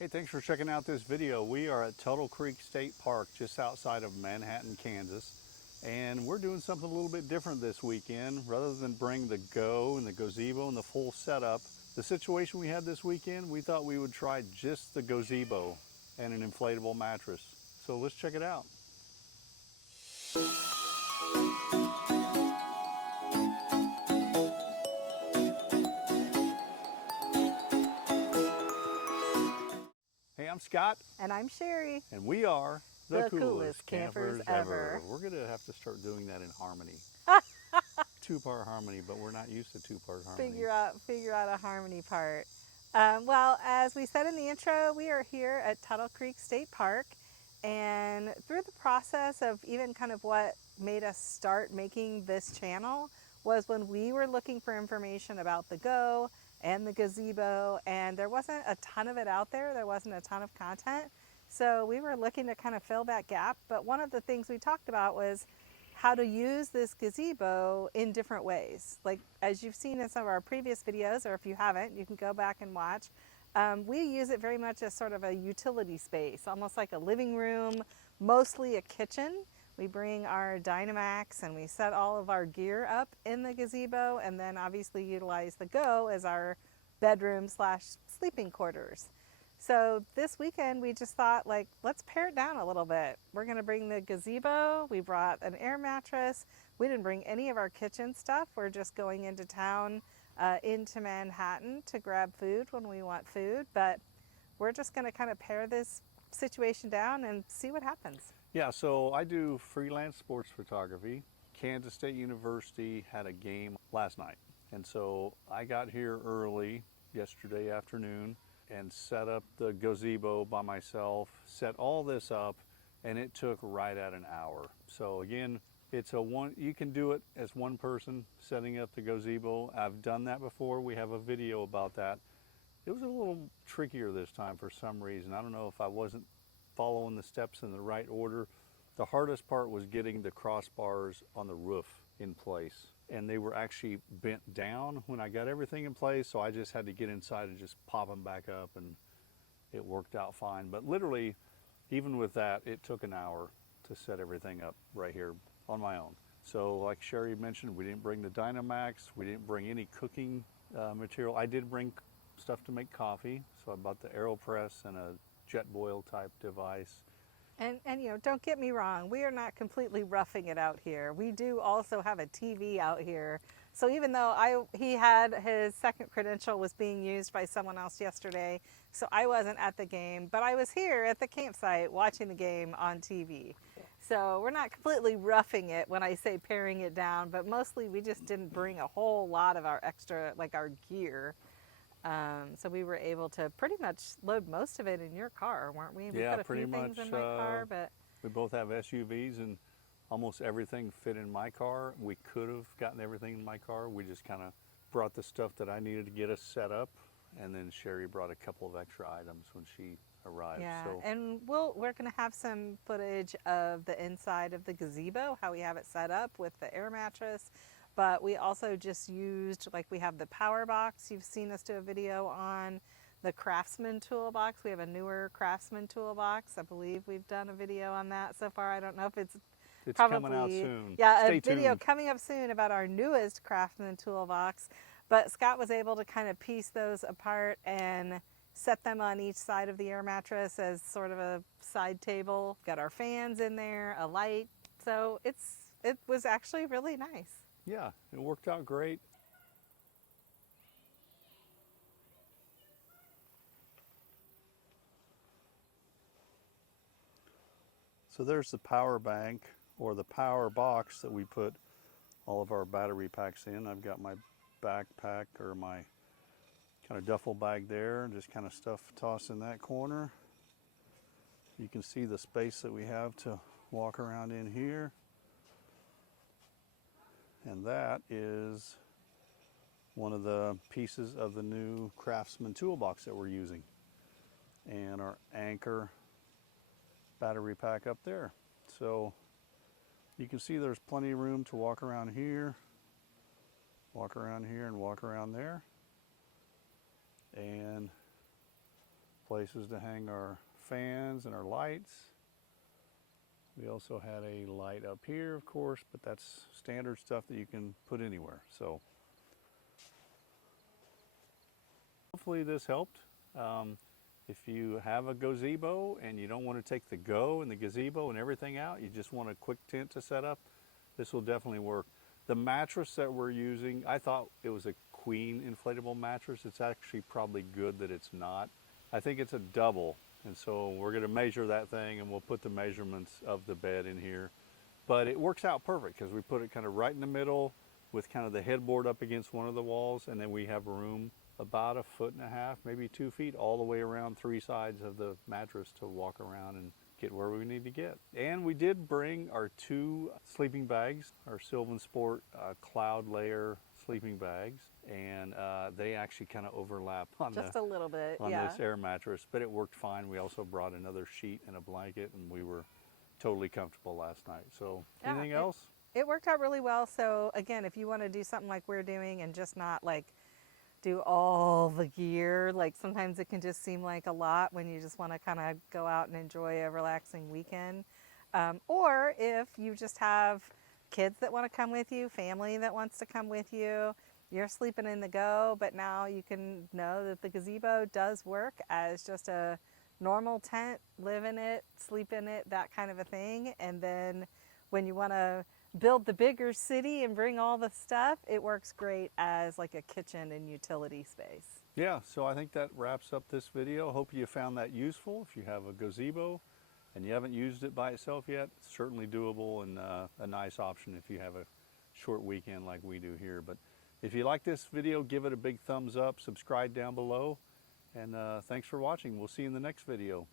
Hey, thanks for checking out this video. We are at Tuttle Creek State Park just outside of Manhattan, Kansas. And we're doing something a little bit different this weekend. Rather than bring the Go and the GOzeebo and the full setup, the situation we had this weekend, we thought we would try just the GOzeebo and an inflatable mattress. So let's check it out. Hey, I'm Scott. And I'm Sherry. And we are the coolest campers ever. We're going to have to start doing that in harmony. Two-part harmony, but we're not used to two-part harmony. Figure out a harmony part. Well, as we said in the intro, we are here at Tuttle Creek State Park, and through the process of even kind of what made us start making this channel was when we were looking for information about the Go and the GOzeebo, and there wasn't a ton of it out there. There wasn't a ton of content. So we were looking to kind of fill that gap. But one of the things we talked about was how to use this GOzeebo in different ways. Like, as you've seen in some of our previous videos, or if you haven't, you can go back and watch. We use it very much as sort of a utility space, almost like a living room, mostly a kitchen. We bring our Dynamax and we set all of our gear up in the GOzeebo, and then obviously utilize the Go as our bedroom / sleeping quarters. So this weekend we just thought, like, let's pare it down a little bit. We're gonna bring the GOzeebo, we brought an air mattress. We didn't bring any of our kitchen stuff. We're just going into town, into Manhattan to grab food when we want food, but we're just gonna kind of pare this situation down and see what happens. Yeah, so I do freelance sports photography. Kansas State University had a game last night. And so I got here early yesterday afternoon and set up the GOzeebo by myself, set all this up, and it took right at an hour. So again, you can do it as one person setting up the GOzeebo. I've done that before. We have a video about that. It was a little trickier this time for some reason. I don't know if I wasn't following the steps in the right order. The hardest part was getting the crossbars on the roof in place, and they were actually bent down when I got everything in place, so I just had to get inside and just pop them back up, and it worked out fine. But literally, even with that, it took an hour to set everything up right here on my own. So like Sherry mentioned, we didn't bring the Dynamax, we didn't bring any cooking material. I did bring stuff to make coffee, so I bought the AeroPress and a jet boil type device. And you know, don't get me wrong, we are not completely roughing it out here. We do also have a TV out here. So even though he had his second credential was being used by someone else yesterday, so I wasn't at the game, but I was here at the campsite watching the game on TV. So we're not completely roughing it when I say paring it down, but mostly we just didn't bring a whole lot of our extra, like our gear. So we were able to pretty much load most of it in your car, weren't we? We Yeah, put a pretty few things much. in my car, but we both have SUVs, and almost everything fit in my car. We could have gotten everything in my car. We just kind of brought the stuff that I needed to get us set up, and then Sherry brought a couple of extra items when she arrived. yeah. So. And we're going to have some footage of the inside of the GOzeebo, how we have it set up with the air mattress. But we also just used, like, we have the power box. You've seen us do a video on the Craftsman toolbox. We have a newer Craftsman toolbox. I believe we've done a video on that so far. I don't know if it's probably coming out soon. Yeah, Stay a video tuned. coming up soon about our newest Craftsman toolbox. But Scott was able to kind of piece those apart and set them on each side of the air mattress as sort of a side table. Got our fans in there, a light. So it was actually really nice. Yeah, it worked out great. So there's the power bank, or the power box, that we put all of our battery packs in. I've got my backpack, or my kind of duffel bag there, just kind of stuff tossed in that corner. You can see the space that we have to walk around in here. And that is one of the pieces of the new Craftsman toolbox that we're using. And our Anchor battery pack up there. So you can see there's plenty of room to walk around here, and walk around there. And Places to hang our fans and our lights. We also had a light up here, of course, but that's standard stuff that you can put anywhere. So hopefully this helped. If you have a gazebo and you don't want to take the Go and the gazebo and everything out, you just want a quick tent to set up, this will definitely work. The mattress that we're using, I thought it was a queen inflatable mattress. It's actually probably good that it's not. I think it's a double, and so we're going to measure that thing and we'll put the measurements of the bed in here. But it works out perfect because we put it kind of right in the middle with kind of the headboard up against one of the walls, and then we have room about 1.5 feet, maybe 2 feet, all the way around 3 sides of the mattress to walk around and get where we need to get. And we did bring our 2 sleeping bags, our Sylvan Sport Cloud Layer sleeping bags, and they actually kind of overlap on Just a little bit, on yeah. this air mattress, but it worked fine. We also brought another sheet and a blanket, and we were totally comfortable last night. So Yeah, anything else? It worked out really well. So again, if you want to do something like we're doing and just not like do all the gear, like sometimes it can just seem like a lot when you just want to kind of go out and enjoy a relaxing weekend. Or if you just have kids that want to come with you, family that wants to come with you, you're sleeping in the Go, but now you can know that the gazebo does work as just a normal tent, live in it, sleep in it, that kind of a thing. And then when you want to build the bigger city and bring all the stuff, it works great as like a kitchen and utility space. Yeah, so I think that wraps up this video. Hope you found that useful. If you have a gazebo and you haven't used it by itself yet, it's certainly doable and a nice option if you have a short weekend like we do here. But if you like this video, give it a big thumbs up, subscribe down below, and thanks for watching. We'll see you in the next video.